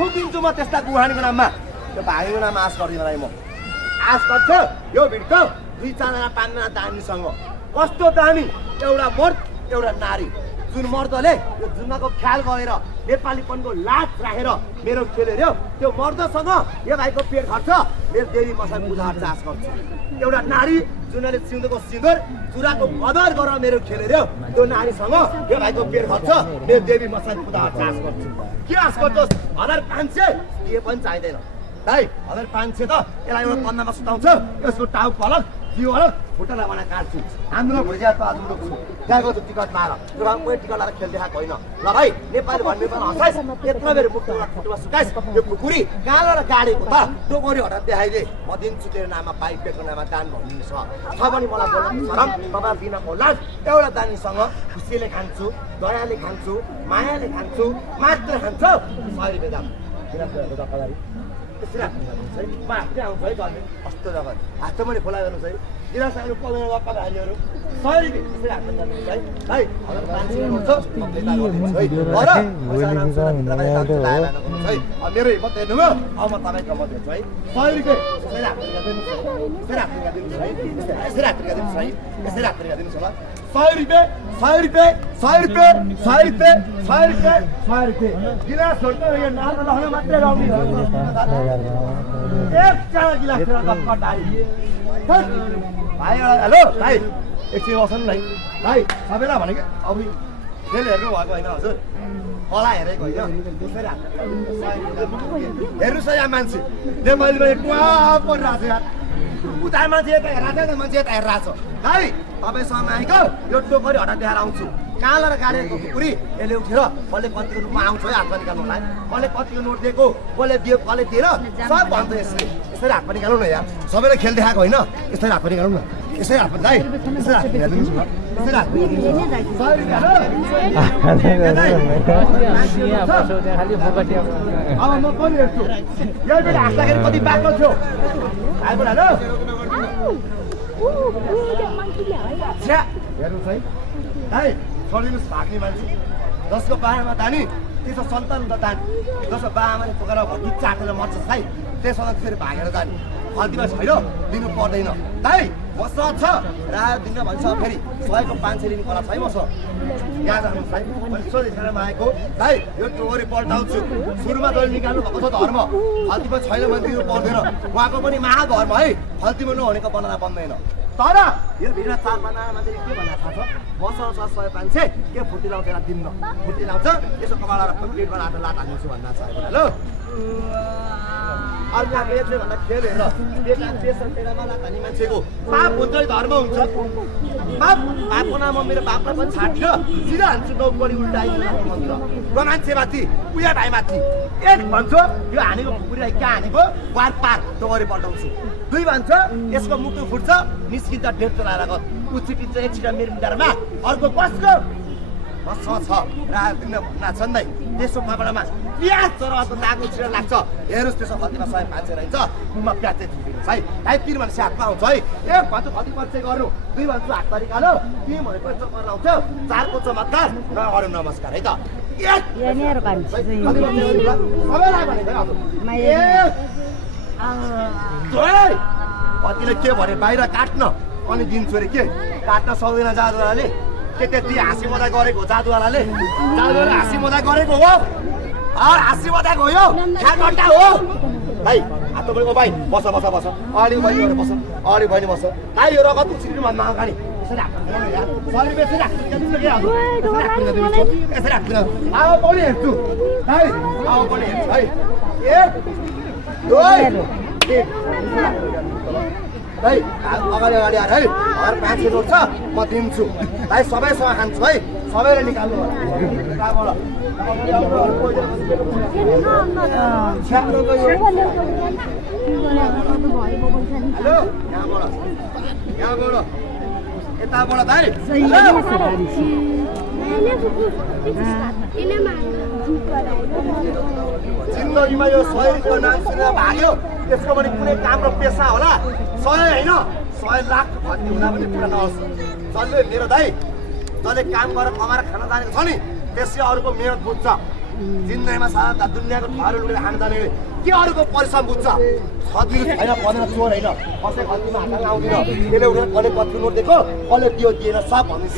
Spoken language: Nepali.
ठोकिदिन्छु म त्यस्ता गुहानीको नाममा त्यो भागेको नाममा आश गर्दिनँ भाइ म आश गर्छ यो भिडको 2-4जना 5जना दानीसँग कस्तो दानी एउटा मर्द एउटा नारी जुन मर्दले यो जुम्माको ख्याल गरेर नेपालीपनको लाज राखेर मेरो खेल्यो त्यो मर्दसँग यो भाइको पेट खर्च मेरो देवी मसाई पूजा अर्चा आश गर्छ एउटा नारी जुनले सिउँदोको सिन्दुर चुराको कदर गरेर मेरो खेल्यो त्यो नारीसँग यो भाइको पेट खर्च मेरो देवी मसाई पूजा अर्चा आश गर्छ के आश गर्छस् 1500 दिए पनि चाहिँदैन भाइ 1500 त यसलाई एउटा कन्नामा सुताउँछ यसको टाउ पलक जिउ अलग फुटला बना काट्छु हाम्रो भुजिया त आज दुख्छु गाएको टिकट लाएर त्यो गाउँ कोही टिकट लाएर खेल देखाएको होइन ल भाइ नेपाली भन्ने पनि हँसाइस यत्रो बेर मुक्तमा फुटमा सुकाइस यो कुकुरी कालो र गाडेको त टोकरी हटाएर देखाइदे म दिन्छु तेरो नाममा पाइपेको नाममा दान भन्नु छ भने मलाई बोल्न शरम तपाईँ बिना बोलाज एउटा दानीसँग खुसीले खान्छु दयाले खान्छु मायाले खान्छु मात्र खान्छ 100 रुपियाँ दाम बिना दक्कदारी त्यसरी म आफै आउँछु है गर्ने कस्तो जग्गा हात पनि खोला गर्नुहोस् है गिलासहरू पलाउनु गप्पा हाल्नेहरू 100 रुपियाँ त्यसरी हात गर्नुहोस् है भाइ 1500 मेरो हिम्मत हेर्नुभयो अब म तपाईँको मत हेर्छु है 100 रुपियाँ त्यसरी हात गरिदिनुहोस् है यसरी हात गरिदिनुहोस् है यसरी हात गरिदिनुहोस् होला 100 रुपियाँ 100 रुपियाँ 100 रुपियाँ 100 रुपियाँ 100 रुपियाँ 100 रुपियाँ गिलासहरू त यो नाम लगाउन मात्रै गाउने एकजना गिलास कटाइ भाइ हेलो भाइ एकछिन बस्नु भाइ भाइ सबैलाई भनेको अब खेल हेर्नु भएको होइन हजुर कला हेरेको होइन हेर्नुहोस् है यहाँ मान्छे मैले टुवा परिरहेको छ यार उता मान्छे यता हेरेको छ मान्छे यता हेरिरहेको छ भाइ तपाईँसँग आएको यो टोकरी हटाएर देखाएर आउँछु कालो र गाडेको कुकुरी यसले उठेर कसले कतिको नोटमा आउँछ है हातमा निकाल्नुलाई कसले कतिको नोट दिएको कसले दियो कसले दिएर सब भन्छ यसरी यसरी हातमा निकालौँ न यार सबैले खेल देखाएको होइन यसरी हातमा निकालौँ न यसरी हातमा दाइ यसरी हात निकालिदिनुहोस् न यसरी हात अब म पनि हेर्छु यही बेला हाँस्दाखेरि कति बाक्लो थियो आइपुग्यो हेलो हेर्नुहोस् है है छोडिदिनुहोस् भाग्ने मान्छे जसको बाआमा दानी त्यसको सन्तान त दानी जसको बाआमाले पोखेर भट्टी चाटेर मर्छ है त्यससँग त्यसरी भागेर जाने खल्तीमा छैन दिनु पर्दैन दाइ मसँग छ रायो दिन भन्छ फेरि 100 को 500 लिनु पर्ला छ मसँग यहाँ जानुहोस् है मैले सोधेरमा आएको दाइ यो टोकरी पल्टाउँछु सुरुमा जहिले निकाल्नु भएको छ धर्म खल्तीमा छैन भने दिनु पर्दैन उहाँको पनि महाधर्म है खल्तीमा नहुनेको बनाएर बन्दैन तर यो भिडियोमा 4-5 मान्छेले के भनेर थाहा छ मसँग 100-500 के फुर्ती लाउँछ यसलाई दिन्न फुर्ती लाउँछ यसो कपाल र पेटमा लाट हाल्छु भन्दा छ हेलो अर्को आफूले भन्दा खेल हेर पेटमा लाट हाल्ने मान्छेको पाप हुन्छ धर्म हुन्छ पापको नाममा मेरो बापलाई पनि छाड्यो सिधा हान्छु नौकरी उल्टाइदिनु मन्त्र र मान्छेमाथि उया भाइमाथि एक भन्छ यो हानेको कुकुरीलाई कहाँ हानेको वार पार टोकरी पल्टाउँछु 2 भन्छ यसको मुटु फुट्छ निस्किन्छ ढेर चलाएर उचिकिन्छ एक छिटा मेरो डारमा अर्को कसको मसँग छ रात दिन भन्न छ नि त्यसो कपडामा प्याज चराको दागो छिरा लाग्छ हेर्नुहोस् त्यसो कतिमा 100-500 रहेछ म प्याज चाहिँ दिनुहोस् है भाइ 3 भनेपछि हातमा आउँछ है एक भन्छ कति पर्छ गर्नु 2 भन्छ हातमा निकाल्यो 3 भनेपछि चक्कर आउँछ 4 को चमत्कार र अरु नमस्कार है त सबैलाई भनेको कतिले के भने बाहिर काट्न अनि दिन्छु अरे के काट्न सक्दैन जादुवालाले के त्यति हाँसी मजाक गरेको जादुवालाले हाँसी मजाक गरेको हो हाँसी मजाक हो यो घन्टा हो भाइ तपाईँको भाइ बस अलि बहिनी बस अलि बहिनी बस भाइ यो रगत उछिनु भन्नु अगाडि यसरी अब पनि हेर्छु भाइ अब पनि हेर्छु है 1 2 भाइ अगाडि आएर है 500 नोट छ म दिन्छु भाइ सबैसँग खान्छु है सबैले निकाल्नु हेलो यहाँबाट यताबाट भाइ जिन्दगीमा यो 100 रुपियाँको नाम सुनेर भाग्यो त्यसको पनि कुनै काम र पेसा होला 100 होइन 100 लाख भन्ने हुँदा पनि पुरा नहोस् जसले मेरो दाइ जसले काम गरेर कमाएर खान जानेको छ नि त्यसले अरूको मेहनत बुझ्छ जिन्दगीमा सारा दुनियाँको ठहर लुटेर खान जानेले के अरूको परिश्रम बुझ्छ खतिलो छैन भनेर चोर होइन कसै खतीमा हात आउँदैन त्यसले उठेर कसले कति नोट दिएको कसले दियो दिएन सब भन्नु